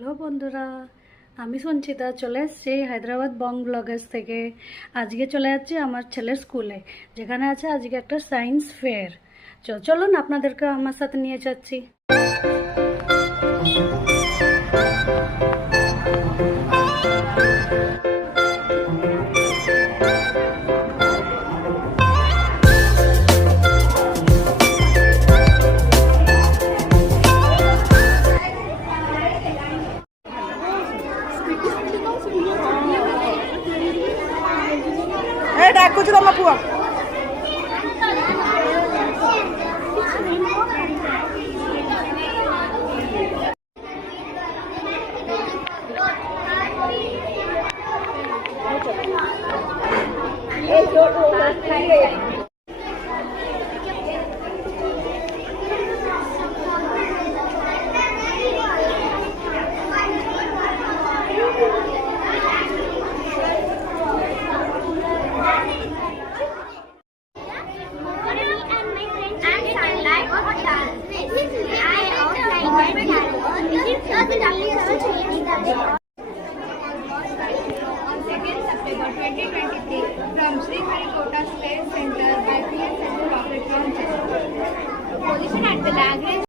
হ্যালো বন্ধুরা, আমি সঞ্চিতা চলে এসেছি হায়দ্রাবাদ বং ব্লগার্স থেকে। আজকে চলে যাচ্ছি আমার ছেলের স্কুলে, যেখানে আছে আজকে একটা সায়েন্স ফেয়ার। চলুন আপনাদেরকে আমার সাথে নিয়ে যাচ্ছি। डाक कुछ कम पुआ September 2023 from Sri Harikota Space Center by PM Rocket Launcher. Position at the Lagrange